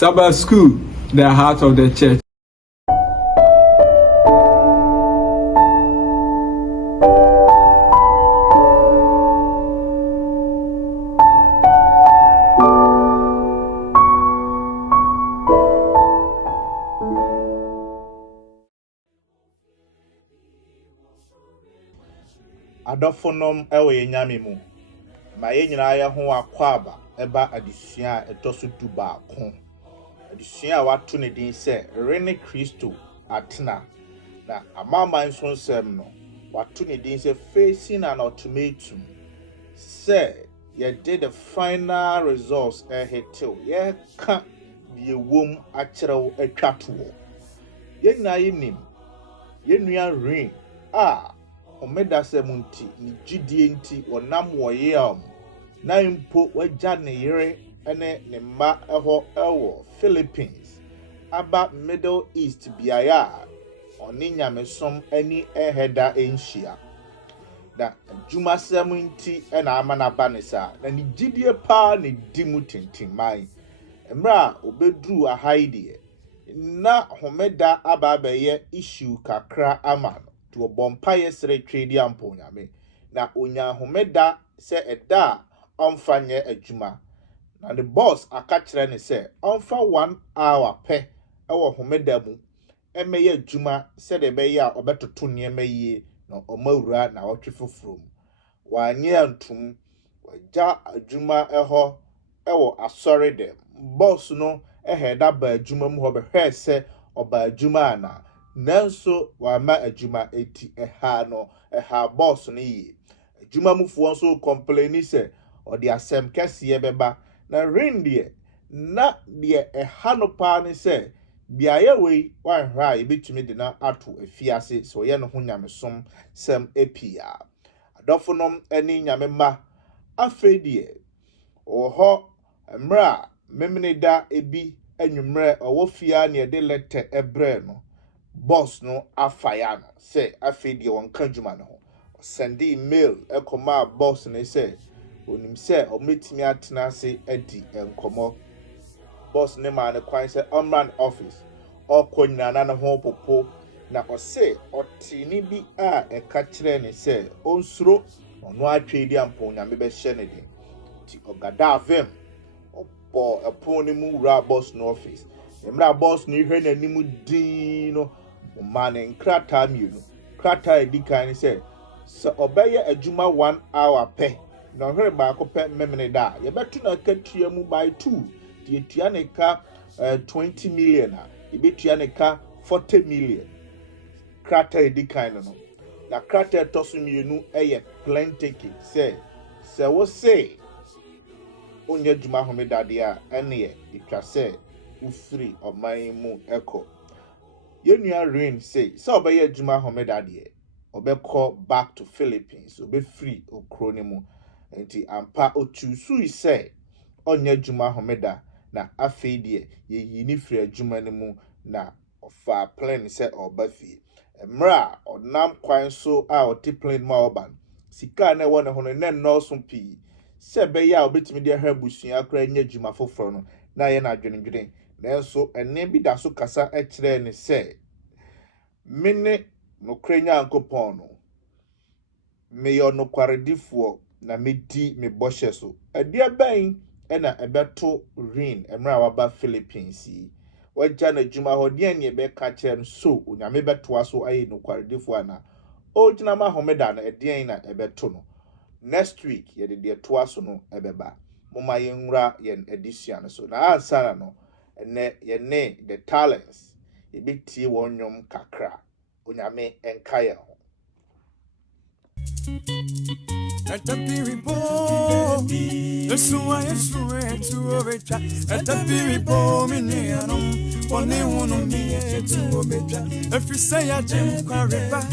Sabbath School, the heart of the church. Adofonom ewe yenyame mu ma ye nyina ye ho akwaba eba adesua etoso duba ko adesua wato ne din se rene Kristo atena na amama nso nsem no wato ne din se facing an ultimatum se ye did the final results hetew ye ka ye wom akyerew atwato ye nyina ye nim ye nua rin omeda semunti ni jidie nti onam woyam na impo waja ne yere ene ne mma eho ewo Philippines aba Middle East biaya oni nyamesom ani eheda enhia da juma semunti ena amana banisa na ni jidie pa ne dimu tintimai emra obedru ahaide na homeda aba abaye issue kakra ama to bompa yesre trade ampo nyame na onya homeda se eda onfanye adwuma na the boss aka kire ne se onfa 1 hour pe ewo homeda mu emeye adwuma se de be ya obetoto niema yie na omawura na wotwe foforo wanye antum waja adwuma ewo asori dem boss no eheda ba adwuma mu ho be hwe se oba adwuma na nanso wama adwuma eti eha boss no yi adwuma mufuo nso complain se odi asem kese beba na rindie na de eha no pa ne se biaye we wanhra ebetumi de na ato afiase so ye no ho nyamesom sem epia adofonom eni nyamema afedie oho mra memneda ebi anwumre owofia ne de letter ebre no boss no afaya no say afedi won kanjuma no send email ekoma boss ne say onim say ometimi atena se adi enkomo boss ne ma ne kwan say omran office okonyina na ne ho popo na ose otini bi a eka kire ne say onsuro ono atwedi ampo nyame be hye ne din ti ogada avem opo epon mu wura boss no office emra boss no hwe na nimu din no man nkrata mienu krata edikan se so obeye adwuma 1 hour pe na hwere ba ko pe memene da ye betu na katua mu by 2 die etua ne ka 20 million ye betua ne ka 40 million krata edikan no na krata tosu mienu eye plain ticket se wo say onye adwuma homedade a ene ye etwa se ufiri oman mu eko yenua rain say so obeye adwuma homedade obekọ back to Philippines obe free okroni mu enti ampa otusu say onye adwuma homeda na afedie ye yini free adwuma ne mu na ofa plan say obafie emra onam kwan so a oti plan ma oban sika na ewo ne ho ne no so pi se be ya obetimi de ha busua akra nya adwuma foforo no na ye na adwenedwen nanso enne bi da so kasa ekire ne se mene no krenya ankopon no me yo no kwaredifo na medi me boshe so adia ban ena ebeto rain emra waba Philippines yi waja na djuma hodie ne be ka kire so onyame beto aso aye no kwaredifo ana o gina ma homeda na edien na ebeto no next week ye de to aso no ebeba moma ye nwura ye edisia no so na ansana no ene ye ne the talents ebetie wonwom kakra onyame enkaya ho At the Piripo, the Suai Suet to Obecha, at the Piripo, Minianum, one they want on me to Obecha. If you say I jam Quariba,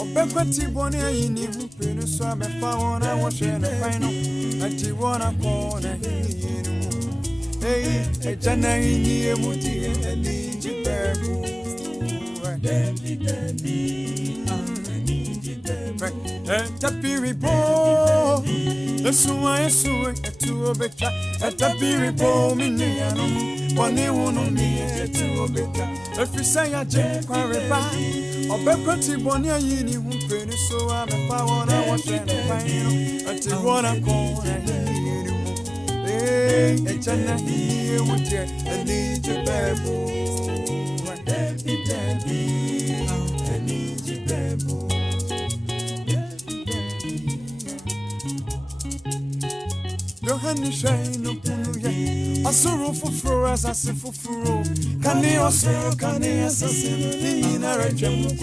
or Bequati Bonnie in you, Pinusam, if I want to watch in a final, and you want to call a hey, a Janay near Muti and the Bear. Tapiripo, the Suai Suet to Obecha, at the Piripo, Minianum, one won't be to obey. If you say I just quarrel, or Becky Bonnie, you won't finish, so I'm a power. I was trying to find you until one I call and it's a here with you and need your babble. I need your babble. Johanny shine no punuye. A sorrow for fro as I say for fro. Can you also can you assassin in a regiment?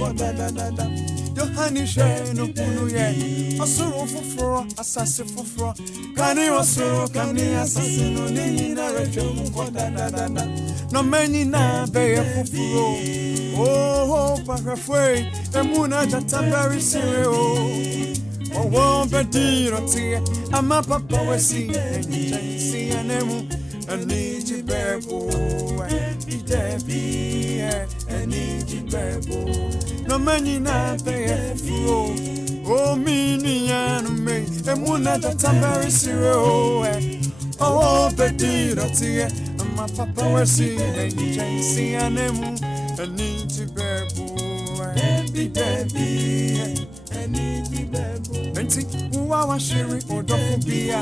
Johanny shine no punuye. A sorrow for fro as I say for fro. Can you also can you assassin in a regiment? No many na be for fro. Oh, parafway, the moon at the very serious. Oh, won't be dear, I'm a papa, we see an emu, and need you, babble, and be and need you, babble. No money, not there for oh, me, and me, and moon at the very serious. Oh, be dear, I'm a papa, we see an emu, and need you, babble, and be. Enti uwa shiri odofo bia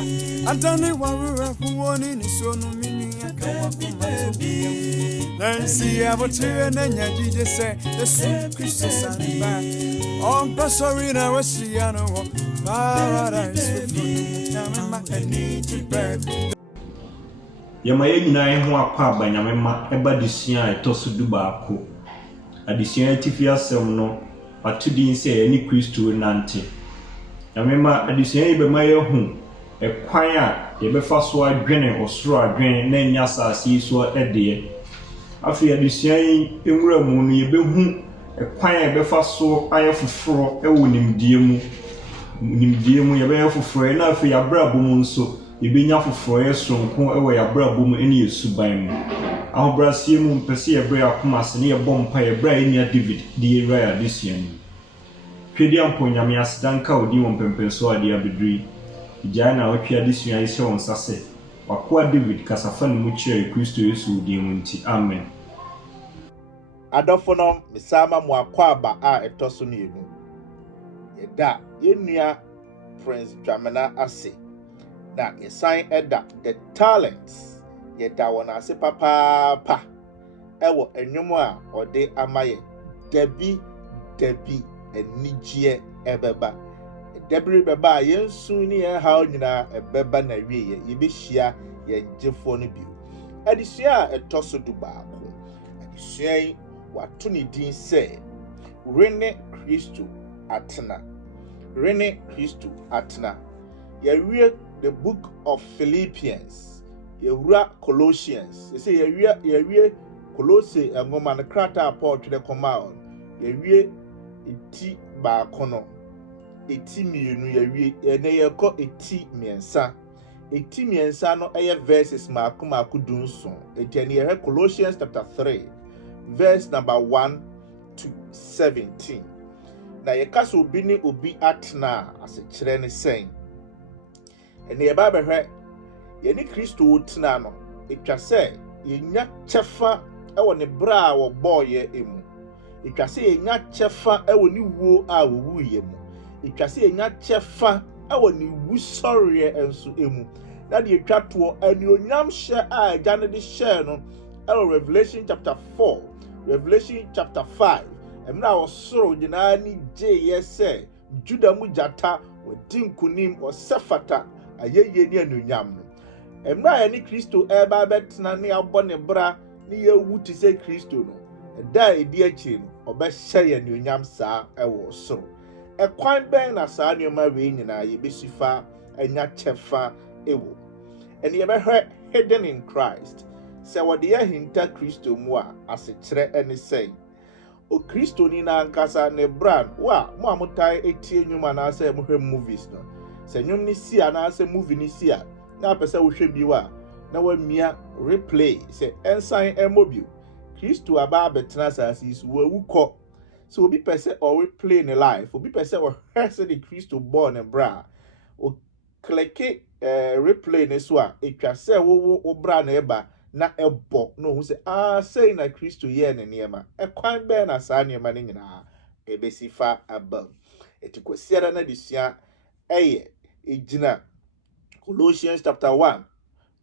adane warura huoni ni sonu mini akawa kumatu Nancy abotere na nyajije se Yesu Kristo sanba on pasori na wasiano paradise with you nyamema eni tibe Yamaye nyina ho akwa abanyamema eba disua etoso dubaako adisua atifi asem no atudi nse eni Kristo nante Yamema adisua ibema yehu ekwan a yebefa so adwene osoro adwene na nya asase so ede afi adisua yi enwura mu no yebehu ekwan a yebefa so ayefoforo ewo nimdie mu yebe yefoforo na afi yabrabo mu nso yebenya foforo yesonko ewo yabrabo mu eni yesuban mu ahobrasie mu mpese yebre akoma se ne yebɔ mpa yebra enia David die ira adisua ni Twedi amponyame asidanka odi won pempenso ade abedri ijana na otwe adesua ise won sase wakoa David kasafa ne mu kire Kristo Yesu odi mu nti amen Adofonom misama mu akwaba a etoso ne enu yeda yenua Prince Dramana ase na yesan eda the talents yeda won ase papa ewo enwom a ode amaye dabi enijie ebeba debiri beba yensu ni ye hawo nyina ebeba na wiye yebehia yenjefo no bi adisua etoso dubaako adisua yi wato ne din se rene Kristo atena yewie the book of Philippians yewura Colossians say yewie Colossae ngoma na krata Paul twede komao yewie eti baako no eti mienu yewie ene yeko eti miensa no eye verses maako dunson etiane ye Colossians chapter 3 verse number 1 to 17 na yekasa obi ni obi atena asechire ne sen ene ye ba behwe ye ni Kristo otena no etwa se yenya chefa ewo ne bra wo boye emu etwa se yenya chefa ewo ni wuo a wo ye mu etwa se yenya chefa ewo ni wusori enso emu na de etwa to ani onyam hye a agya ne de hye no ewo Revelation chapter 4 Revelation chapter 5 emna wo soro gina ni je se Juda mu jata wodi nkunim osefata ayeye ni anonyam no emra ya ni Kristo eba betena ne abone bra ne yewu ti se Kristo no da edi achi no obehye ya ni onyam saa ewo soro ekwan ben na saa ne ma we nyina ye besifa anya chefa ewo ene ye behwe hidden in Christ se wode ya hinta Kristo mu a asechire ene sei o Kristo ni na ankasa ne brand wa mo amutai etie nyuma na ase mo hwe movies no se nyum ni si ana ase movie ni si a na pese wo hwe bi wa na wa mia replay se ensign emobile Kristo aba betena sasi su wa wukọ so obi pese o replay ne life obi pese o hwese the Kristo born and bra o click replay ne so a etwa se wo bra na eba na ɛbɔ no hu sɛ say na Kristo yɛ ne nneɛma ɛkwan bɛɛ na saa nneɛma no nyinaa ɛbɛsi fa aba eti kwasiara na desua ɛyɛ egyina Colossians chapter 1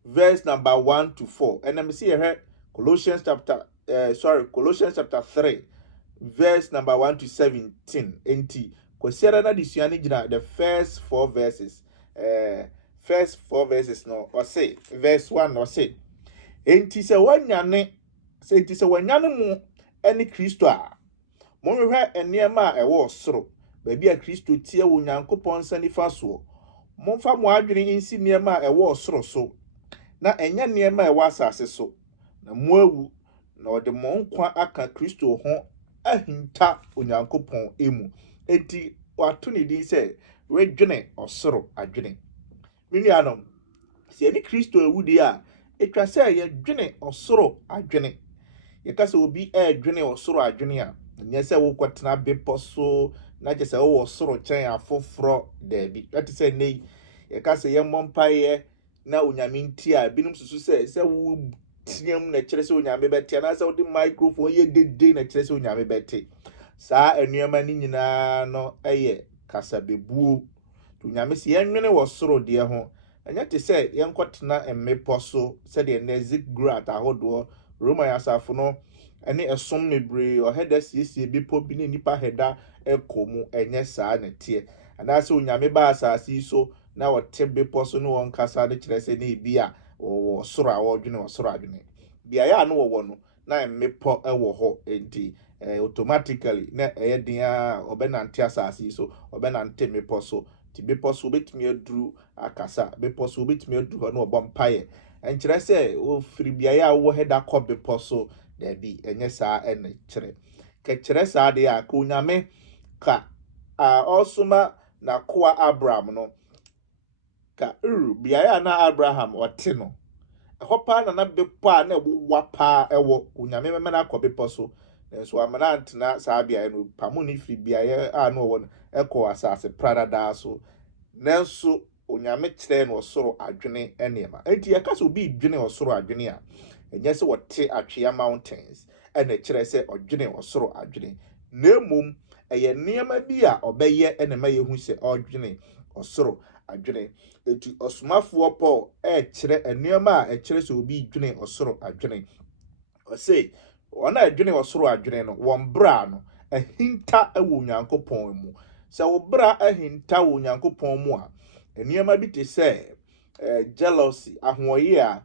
verse number 1 to 4 and me see here Colossians chapter 3 verse number 1 to 17 enti kwasiara na desua ne gina the first 4 verses no or say verse 1 or say enti se wanyane mu ene Kristo a monhwehwɛ enneɛma a ɛwɔ soro baabi a Kristo tie wo Nyankopɔn nsa nifa so momfa mo adwene nsi nneɛma a ɛwɔ soro so na ɛnyɛ nneɛma a ɛwɔ asase so na mo awu na ɔde mo nkwa aka Kristo ho ahinta Onyankopɔn emu enti wato ne din sɛ redwene ɔsoro adwene menuanom sɛ ɛne Kristo awudi a etwa sɛ yɛdwene ɔsoro adwene yɛka sɛ obi ɛdwene ɔsoro adwene a nyɛ sɛ wokɔtena bepɔ so na kyɛ sɛ wowɔ soro kyɛn afoforɔ daabi ɛte sɛ nnɛ yɛka sɛ yɛmmɔ mpaeɛ na onyame nti a binom susu sɛ wo tiam na kyerɛ sɛ onyame bɛte na sɛ wode microphone yɛ dede na kyerɛ sɛ onyame bɛte saa anuama ni nyinaa no ɛyɛ kasabebuo to onyame sɛ yɛnwene wɔ soro deɛ ho ɛnyɛ te sɛ yɛnkɔtena mmepɔ so sɛdeɛ nnɛ ziggurat ahodoɔ Roman asafo no ɛne ɛsom mebree ɔhɛda siesie bepɔ bi ne nipa hɛda ɛkɔ mu ɛnyɛ saa na tie anaasɛ onyame ba asase so na wɔte bepɔ so ne wɔn kasa de kyerɛ sɛ ne bi a wɔwɔ soro a wɔdwene wɔ soro adwene biaeɛ a no wɔwɔ no na mmepɔ ɛwɔ hɔ enti automatically na ɛyɛ den a ɔbɛnante asase so ɔbɛnante mmepɔ so ti bepɔ so obetumi aduru akasa bepɔ so obetumi aduru hɔ na ɔbɔ mpaeɛ ɛnkyerɛ sɛ ofiri biaeɛ a wɔwɔ hɛda kɔ bepɔ so dabi ɛnyɛ saa ɛne kyerɛ kɛkyerɛ saa de a ka onyame ka ɔsoma na koa Abraham no ka biaeɛ na Abraham ɔte no ɛhɔ paa na bepɔ a na ɛwowa paa ɛwɔ onyame mɛmɛ na akɔ bepɔ so nso amana antena saa biaeɛ no pamu ne firi biaeɛ a no wɔ no ɛkɔ asase pradadaa so nanso onyame kyerɛ no ɔsoro adwene ɛnneɛma enti yɛka sɛ obi dwene ɔsoro adwene a ɛnyɛ sɛ wɔte Atwea mountains ɛna kyerɛ sɛ ɔdwene ɔsoro adwene na mmom ɛyɛ nneɛma bi a ɔbɛyɛ ɛna ma yɛhu sɛ ɔdwene ɔsoro adwene eti ɔsomafoɔ Paul ɛkyerɛ nneɛma a ɛkyerɛ sɛ obi dwene ɔsoro adwene ɔsɛ wɔn a ɛdwene ɔsoro adwene no wɔn bra no ɛhinta ɛwɔ Onyankopɔn mu sɛ wo bra ɛhinta wɔ Onyankopɔn mu a nneɛma bi te sɛ jealousy ahoɔyɛ a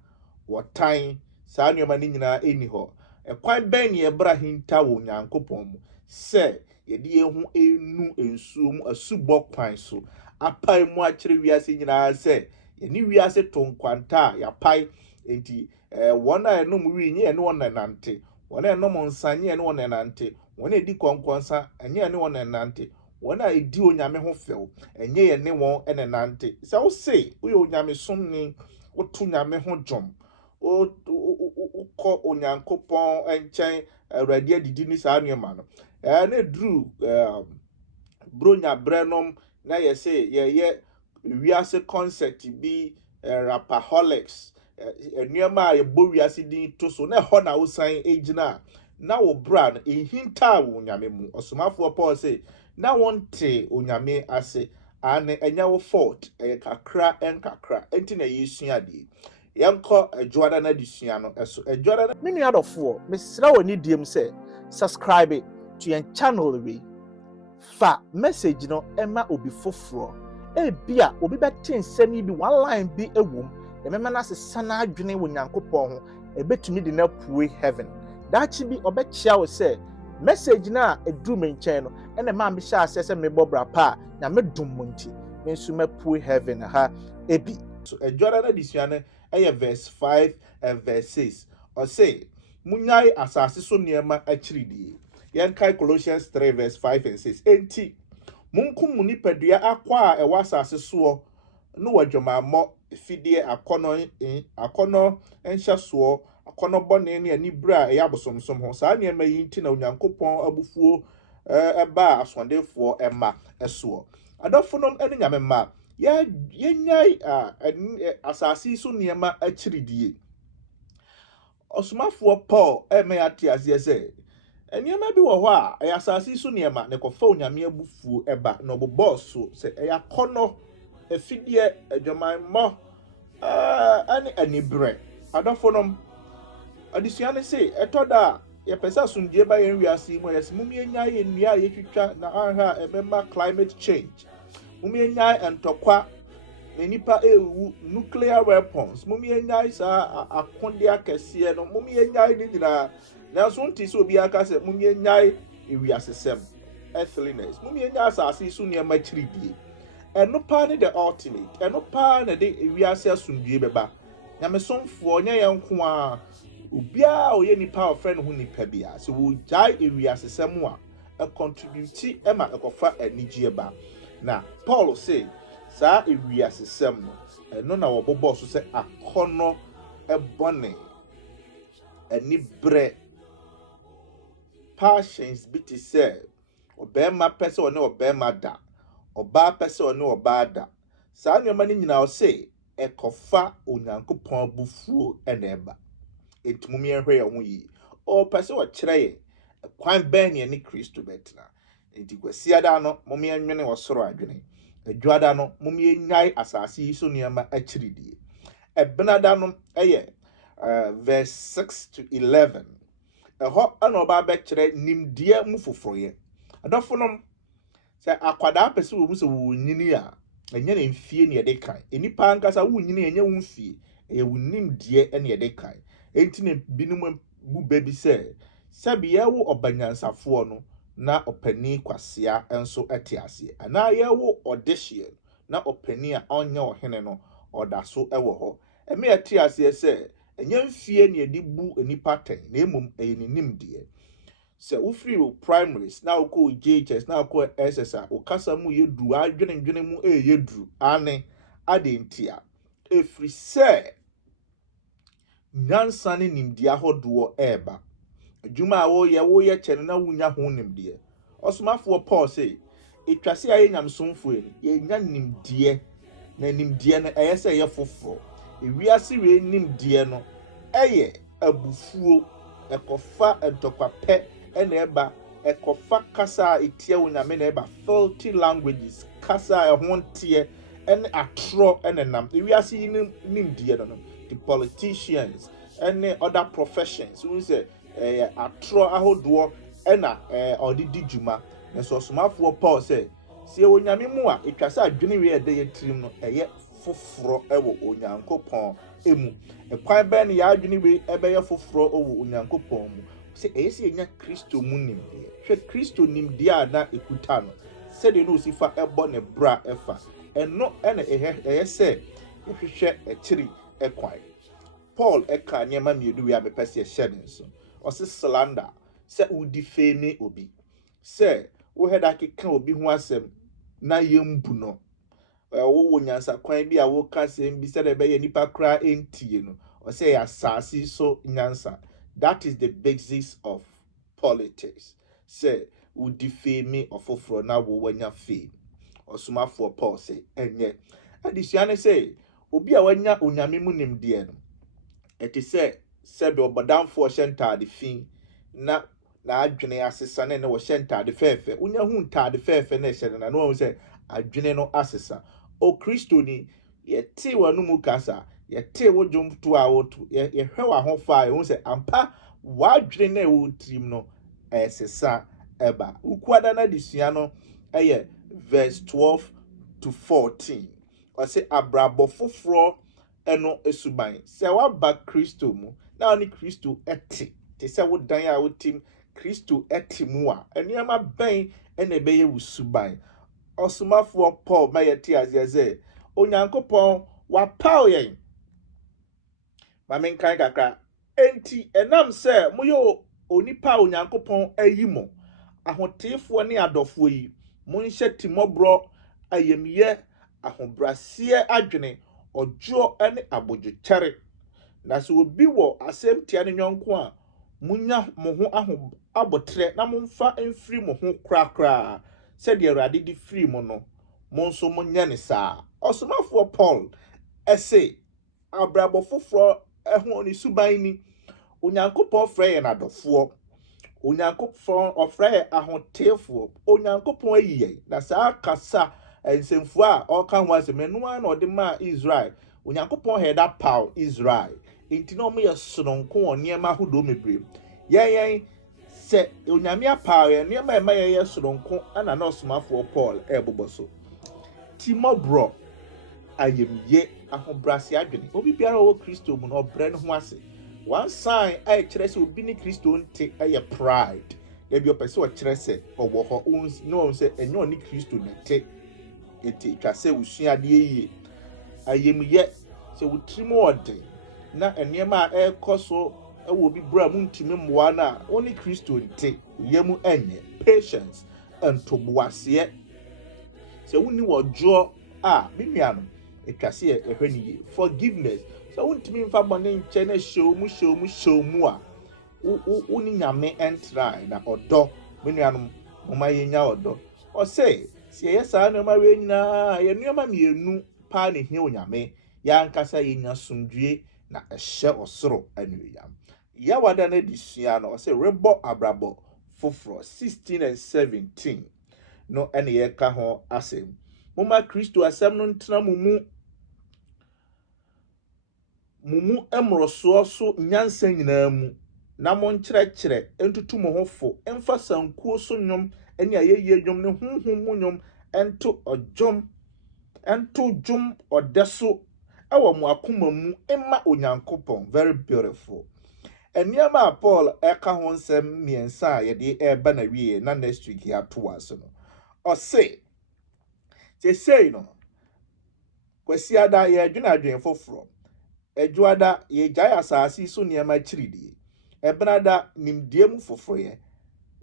wɔtan saa nneɛma no nyinaa ɛni hɔ ɛkwan bɛn ne yɛbra hinta wɔ Onyankopɔn mu sɛ yɛde yɛn ho enu nsuo mu asubɔ kwan so apae mu akyerɛ wiase nyinaa sɛ yɛne wiase to nkwanta a yɛapae enti wɔn a ɛnom wi nyɛ ne wɔn nanante wɔn a ɛnom nsa nyɛ ne wɔn nanante wɔn a ɛdi kɔnkɔnsa nyɛ ne wɔn nanante wɔn a ɛdi onyame ho fɛw ɛnyɛ yɛ ne wɔn nanante sɛ wo se woyɛ onyame somni woto nyame ho dwom ukɔ Onyankopɔn nkyɛn awurade adidi ni saa nneɛma no na duru bronya brenom na yɛsɛ yɛyɛ wiase concert bi rapaholics nneɛma a yɛbɔ wiase din to so na ɛhɔ na wosan egyina na wo bra no ehinta wo nyame mu ɔsomafoɔ Paul sɛ na wonte onyame ase ane ɛnya wo fault kakra nkakra enti na yɛsua de yɛnkɔ adwoada na desua no ɛso adwoada na menu adɔfoɔ mesrɛ wɔ ni diem sɛ subscribe to yɛn channel we fa message no ɛma obi foforɔ ebia obi bɛte nsɛm yi bi one line bi ɛwom ɛmɛma na asesa na adwene wɔ Nyankopɔn ho ɛbɛtumi de na pue heaven daakye bi ɔbɛkyia wo sɛ message na eduru me nkyɛn no ɛna ma mehyɛ asɛ sɛ mebɔ bra pa na medum mo nti me nso mapue heaven ha ebi so adwoada na desua no ɛyɛ verse 5 and verse 6 ɔsɛ munyai asase so nneɛma akyiri yɛnkae Colossians 3 verse 5 and 6 enti munkum mu nipadua akɔ a ɛwɔ asase soɔ no wadwamammɔ fidie akɔnɔ nhyɛsoɔ akɔnɔ bɔne ne ani bra ɛyɛ abosomsom ho saa nneɛma yi nti na Onyankopɔn abufuo ɛba asɔndefoɔ ɛma ɛsoɔ adɔfo nom ɛne nyame ma yɛnyai asase so nneɛma akyiridie Osumafo Paul me ate aseɛ sɛ nneɛma bi wɔ hɔ a ɛyɛ asase so nneɛma ne kɔfa onyame abufuo ɛba na ɔbobɔ so sɛ ɛyɛ akɔnɔ afidie adwamanmmɔ ɛne anibrɛ adɔfonom adesua ne se ɛtɔ da yɛpɛ sɛ asomdwie ba yɛn wiase mu yɛsɛ mum yɛnya yɛ nnua a yɛtwitwa na anha ɛbɛma climate change mum yɛnya ntɔkwa na nipa ewu nuclear weapons mum yɛnya saa akonde akɛseɛ no mum yɛnya ne nyinaa nanso nti sɛ obi aka sɛ mum yɛnya ewiasesɛm earthliness mum yɛnya asase so nneɛma kyiribie ɛno paa ne the ultimate ɛno paa na de ewiase asomdwie bɛba nyamesomfoɔ nyɛ yɛn nko a obiara oyɛ nipa a ɔfrɛ no ho nipa bia sɛ wogyae ewiasesɛm a contribute ɛma ɛkɔfa anigye ba na Paul say saa ewiasesɛm no ɛno na wɔbobɔ so sɛ akɔnɔ ɛbɔne anibrɛ passions bi te sɛ ɔbɛrima pɛ sɛ ɔne ɔbɛrima da ɔbaa pɛ sɛ ɔne ɔbaa da saa nneɛma no nyinaa ɔse ɛkɔfa onyankopɔn abufuo ɛna ɛba entumum yɛn hwɛ yɛn ho yi ɔpɛ sɛ ɔkyerɛ yɛn kwan bɛn ne Kristo bɛtena enti kwasiada no mom yɛn nwene wɔ soro adwene adwada no mom yɛn nyae asase yi so nneɛma akyiridie ɛbenada no ɛyɛ verse 6 to 11 ɛhɔ ɛna ɔba bɛkyerɛ nimdeɛ mu foforoyɛ adɔfonom sɛ akwadaa pɛ sɛ wɔhu sɛ wɔnyini a ɛnyɛ ne mfie ne yɛde kan enipa ankasa wonyini ɛnyɛ wo mfie ɛyɛ wo nimdeɛ ɛne yɛde kan enti ne binom bu baby sɛ sɛbi yɛwo ɔbanyansafoɔ no na ɔpani kwasea nso ɛte aseɛ anaa yɛwo ɔdehyeɛ na ɔpani a ɔnyɛ ɔhene no ɔda so ɛwɔ hɔ ɛme ɛte aseɛ sɛ ɛnyɛ mfie ne yɛde bu enipa tɛn na emom ɛyɛ ne nimdeɛ sɛ wofiri wo primaries na wokɔ JHS na wokɔ SS a wokasa mu yɛ duru adwenendwene mu ɛyɛ duru ane adentia efiri sɛ nyansa ne nimdeɛ ahodoɔ ɛɛba adwuma a woyɛ kyɛ na wonya ho nimdeɛ ɔsomafoɔ Paul sɛ etwase a yɛ nyamsomfoɔ yi yɛnya nimdeɛ na nimdeɛ no ɛyɛ sɛ yɛ foforo ewiase we nimdeɛ no ɛyɛ abufuo ɛkɔfa ntɔkwapɛ ɛna ɛba ɛkɔfa kasa a etia onyame na ɛba filthy languages kasa a ɛho nteɛ ɛne atorɔ ɛna nam ewiase yi nimdeɛ no the politicians and other professions we say atro ahodoɔ ɛna ɔde di dwuma na so somafoɔ Paul say sie onyame mu a etwa sɛ adwene we ɛde yɛ tirim no ɛyɛ foforo ɛwɔ onyankopɔn emu ɛkwan bɛn ne yɛ adwene we ɛbɛyɛ foforo ɛwɔ onyankopɔn mu sɛ ɛyɛ sɛ enya Kristo mu nimdeɛ hwɛ Kristo nimdeɛ a na ekuta no sɛdeɛ no osifa ɛbɔ ne bra ɛfa ɛno ɛna ɛyɛ sɛ ehwehwɛ ɛkyiri ɛkwan Paul ɛka nneɛma mmienu wi a mepɛ sɛ ɛhyɛ ne nso ɔse slander sɛ wodifame obi sɛ wo heda keka obi ho asɛm na yɛmbu no wo nyansa kwan bi a wo ka asɛm bi sɛ de bɛyɛ nipa kra entie no ɔse yɛ asase so nyansa that is the basis of politics sɛ wodifame ɔfoforo na wo wanya fame ɔsomafoɔ Paul sɛ ɛnyɛ adesua ne sɛ obi a wanya onyame mu nimdeɛ no ɛte sɛ sɛbe ɔbɔdamfoɔ hyɛ ntaade fin na adwene asesa ne wɔhyɛ ntaade fɛɛfɛ wonya hu ntaade fɛɛfɛ na ɛhyɛ na no sɛ adwene no asesa o kristoni yɛte wanu mu kasa yɛte wo dwomto a woto yɛhwɛ wɔ ahofa a ɛhu sɛ ampa wadwene na ɛwɔ tirim no ɛsesa ɛba ukuada na desua no ɛyɛ verse 12 to 14 ɔsɛ abrabɔ foforɔ ɛno esuban sɛ waba Kristo mu na ɔne Kristo ɛte te sɛ wo dan a wotim Kristo ɛte mu a nneɛma bɛn ɛna ɛbɛyɛ wo suban ɔsomafoɔ Paul ma yɛte aseɛ sɛ onyankopɔn wapaw yɛn ma menkan kakra enti ɛnam sɛ moyɛ onipa onyankopɔn ayi mo ahoteefoɔ ne adɔfoɔ yi monhyɛ timɔborɔ ayamyɛ ahobraseɛ adwene ɔdwo ene abodwokyere na so obi wo asɛm tia ne nyɔnko a munya mo ho abotre na momfa mfiri mo ho krakra sɛ de Awurade di firi mo no mo nso monya ne saa ɔsomafoɔ Paul ɛse abrabɔ foforɔ ɛho ne suban ni onyankopɔn frɛ yɛn adɔfoɔ onyankopɔn ɔfrɛ yɛn ahoteefoɔ onyankopɔn ayi yɛn na saa kasa nsɛmfo a ɔka ho asɛm ɛno ara na ɔde maa Israel onyankopɔn had that power Israel nti na ɔmo yɛ sononko wɔ nneɛma ahodoɔ bebree yɛn sɛ onyame apaw yɛn nneɛma ɛma yɛyɛ sononko ana na ɔsomafoɔ Paul ɛbobɔ so timɔborɔ ayɛmye ahobrɛase adwene obi biara wɔ Kristo mu na ɔbrɛ ne ho ase one sign I kyerɛ sɛ obi ne Kristo nte ɛyɛ pride ebi ɔpɛ sɛ ɔkyerɛ sɛ ɔwɔ hɔ no sɛ ɛnyɛ ɔne Kristo ne te eti twa sɛ usua de yie ayɛmye sɛ wotiri mu ɔden na nneɛma a ɛkɔ so ɛwɔ obi bra mu ntumi mmoa na ɔne Kristo nte yɛmu ɛnyɛ patience ntoboaseɛ sɛ wonni wɔdwo a binuanom etwa sɛ ɛhwɛ ne yie forgiveness sɛ wontumi mfa bɔne nkyɛ na hyɛw mu a woni nyame ɛntrae na ɔdɔ binuanom moma yɛnya ɔdɔ ɔsɛ sɛ yɛyɛ saa nneɛma wei nyinaa yɛ nneɛma mmienu paa ne hia onyame yɛankasa yɛnya somdwie na ɛhyɛ ɔsoro anuonyam yɛwada no de sua no ɔsɛ rebɔ abrabɔ foforɔ 16 and 17 no ɛne yɛka ho asɛm moma Kristo asɛm no ntena mu ɛmorosoɔ so nyansa nyinaa mu na mo nkyerɛkyerɛ ntutu mo ho fo ɛmfa sankuo so nnwom ɛne ayɛyie dwom ne honhom mu nnwom ɛnto dwom ɔdɛ so ɛwɔ mo akoma mu ɛma onyankopɔn very beautiful nneɛma a Paul ɛka ho nsɛm mmiɛnsa a yɛde ɛreba na wie na next week yɛato aso no ɔse sesei no kwasiada yɛadwene adwene foforɔ adwoada yɛgyae asase so nneɛma kyiridie ɛbenada nimdeɛ mu foforɔyɛ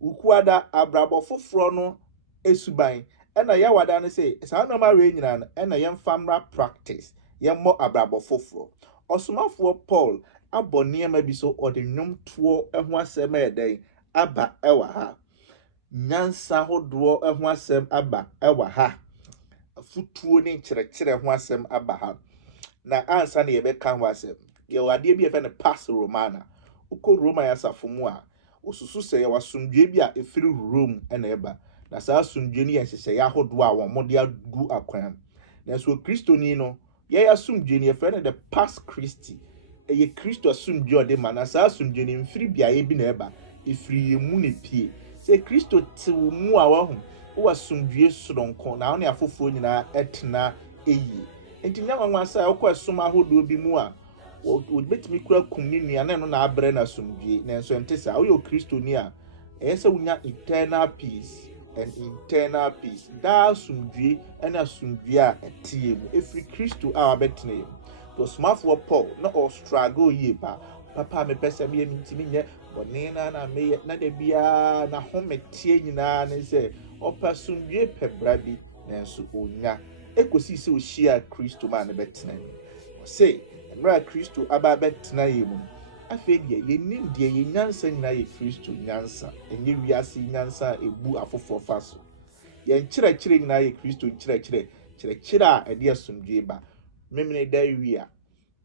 ukuada abrabɔ foforɔ no esuban ɛna yɛwada no sɛ saa nneɛma wei nyinaa no ɛna yɛmfa mmra practice yɛmmɔ abrabɔ foforɔ ɔsomafoɔ Paul abɔ nneɛma bi so ɔde nnwomtoɔ ɛho asɛm ɛyɛdɛn aba ɛwɔ ha nyansa hodoɔ ɛho asɛm aba ɛwɔ ha afutuo ne nkyerɛkyerɛ ho asɛm aba ha na ansa na yɛbɛka ho asɛm yɛwɔ adeɛ bi yɛfɛ no pass romana ukɔ Roma yɛasafo mu a osusu sɛ yɛwɔ asomdwe bi a ɛfiri Rome ɛna ɛba na saa asomdwe no yɛ nhyehyɛeɛ ahodoɔ a wɔn mode agu akwan nanso Kristoni no yɛyɛ asomdwe no yɛfrɛ no the pass Christi ɛyɛ Kristo asomdwe ɔde ma na saa asomdwe no mfiri biaeɛ bi na ɛba ɛfiri yɛn mu ne pie sɛ Kristo te wo mu a wahu wɔ asomdwe soronko na wɔne afoforɔ nyinaa ɛtena ɛyie nti nya nwanwa sɛ wokɔ ɛsom ahodoɔ bi mu a wobɛtumi kura kum ne nua na ɛno na abrɛ na asomdwe nanso ɛnte saa woyɛ Kristoni a ɛyɛ sɛ wonya eternal peace and internal peace daa asomdwe ɛne asomdwe a ɛteɛ mu ɛfiri Kristo a wabɛtena yɛ mu ɔsomafoɔ Paul na ɔstruggle yie papa mepɛ sɛ meyɛ ntimi nyɛ bɔne na meyɛ na da biara na hometie nyinaa ne sɛ ɔpɛ asomdwe pɛ bra bi nanso ɔnya ekosi sɛ ohyia Kristo ma ne bɛtena mu ɔsɛ mmerɛ Kristo aba bɛtena yɛ mu afei deɛ yɛnim deɛ yɛ nyansa nyinaa yɛ Kristo nyansa ɛnyɛ wiase nyansa a ebu afoforɔ fa so yɛn kyerɛkyerɛ nyinaa yɛ Kristo kyerɛkyerɛ a ɛde asomdwe ba memene da wia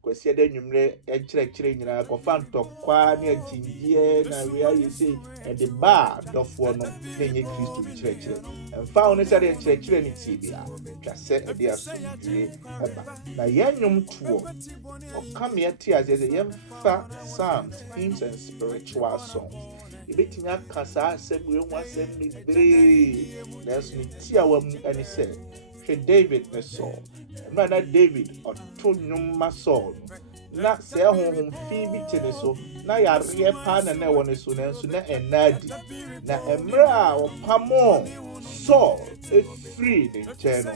kwasi da nwumre kyerɛkyerɛ nyinaa kɔfa ntɔkwa ne agyindeɛ na wia yɛ sɛ ɛde ba dɔfoɔ no na ɛnyɛ Kristo kyerɛkyerɛ ɛmfa wo ne sɛ de kyerɛkyerɛ ne tie bia twa sɛ ɛde asomdwe ɛba na yɛn nnwomtoɔ ɔka me ate aseɛ sɛ yɛmfa psalms hymns and spiritual songs yɛbɛtumi aka saa asɛm wei ho asɛm bebree nanso ne ti a wa mu ɛne sɛ hwɛ David ne Saul na David ɔto nnwom ma Saul na sɛ honhom fi bi te ne so na yareɛ paa na ɛwɔ ne so nanso na ɛnaadi na mmerɛ a ɔpamo Saul efiri ne nkyɛn no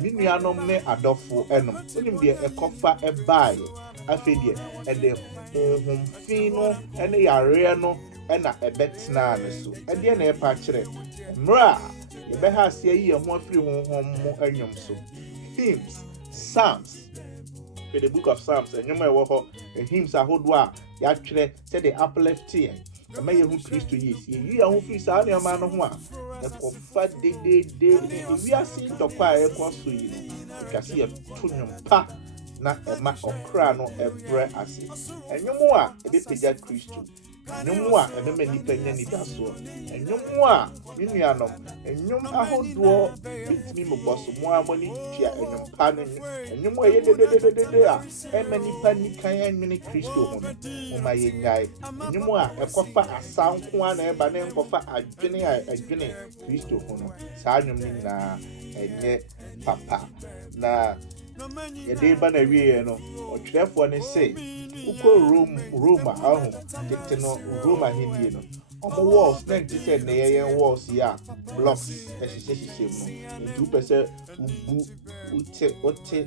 ne nuanom ne adɔfo ɛnom onim deɛ ɛkɔfa ɛbaeɛ afei deɛ ɛde honhom fi no ɛne yareɛ no ɛna ɛbɛtena ne so ɛdeɛ na ɛpa kyerɛ mmerɛ a yɛbɛha aseɛ yi ɛho afiri honhom mu ɛnwom so hymns psalms for the book of Psalms ɛnwom a ɛwɔ hɔ hymns ahodoɔ a yɛatwerɛ sɛ de uplifting ɛma yɛhu Kristo yi si yɛyi ɛho firi saa nneɛma no ho a ɛkɔfa dedeede ne ewiase ntɔkwa a ɛkɔ so yi no atwa sɛ yɛto nnwom pa na ema okra no ebre ase enwom a ebepagya Kristo enwom a ememe nipa nya nidaso enwom a menuanom enwom ahodo bitimi moboso mo amoni tia enwom pa no enwom a yedededede a ema nipa nikan enwene Kristo ho no oma yenyai enwom a ekofa asanko a na eba na enkofa adwene Kristo ho no saa enwom ni na enye papa na yede ba na wiye no otwerefo ne se uko Roma ahu tete no Roma hindie no omo walls na ntise na yeyen walls ya blocks ehihye mu ntu pese ubu ute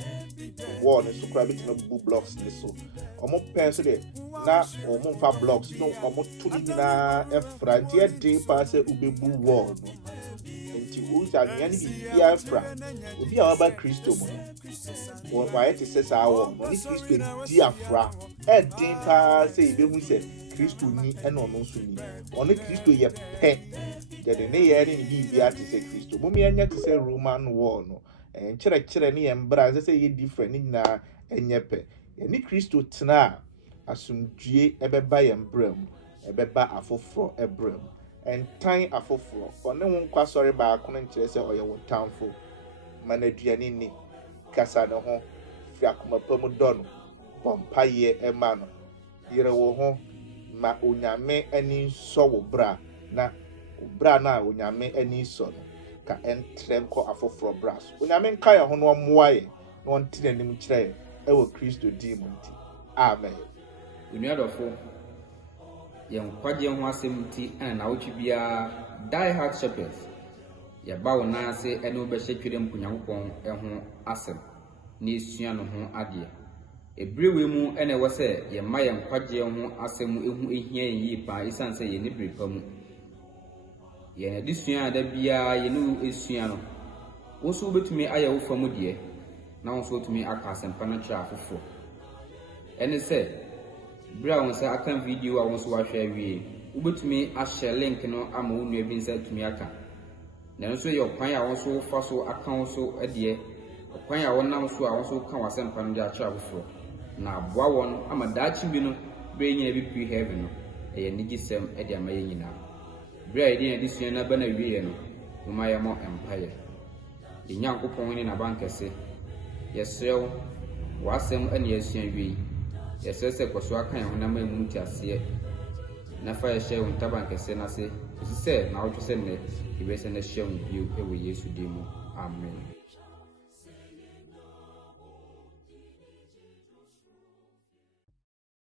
wall ne so kra bitima bu blocks ne so omo pese de na omo fa blocks no omo tuli na efra de de pa se ubebu wall no nti uza nyani bi afra obi a waba Kristo mo wa yete se sa wall no ni Kristo di afra din pa se ibehu se Kristo ni ena ono so ni ono Kristo ye pe de ne ye ni bi ati se Kristo mo me anya ti se Roman wall no kire ne ye mbra se ye different ni na enye pe ye ni Kristo tena asumdue ebeba ye mbram ebeba afoforo ebram entan afoforo ono won kwa sori ba kono nkire se oye won tanfo manaduani ni kasa ne ho fi akoma pamu dono bompaye emano yire wo ho ma onyame ani so wo bra na bra na onyame ani so no ka entrem ko afoforo bras onyame nka ye ho no moaye no ontine nim kire e wo Kristo di mu nti amen unuadofo yen kwaje ho asem ti na wotwe bia die hard shepherds ya bawo na ase ene obehye twere mpunyankopon ho asem ni esua no ho ade ebrewe mu ene wo se ye ma yen kwaje ho asem ehu ehia yi pa isan se ye ni brepa mu ye na disua da bia ye no esua no wo so betumi aya wo famu de na wo so betumi aka asem pa na kira afofo ene se bra won se aka video a won so wa hwa wie wo betumi a share link no ama wo nua bi nsa tumi aka na nso ye okwan a won so fa so aka won so ade okwan a won nam so a won so ka wasem pa no de akira afofo na aboa won ama daachi bi no bre nyina bi pre heaven no eye nigisem e de ama ye nyina bre ide na disua na ba na wie no uma ye mo empire ye nyankopon ni na bankese ye serew wasem ane asua wie ye sese kwaso aka ya na mamu tiase na fa ye shew ntabankese na se sise na wotwe se ne ibese na shew bio e wo Yesu dimo amen.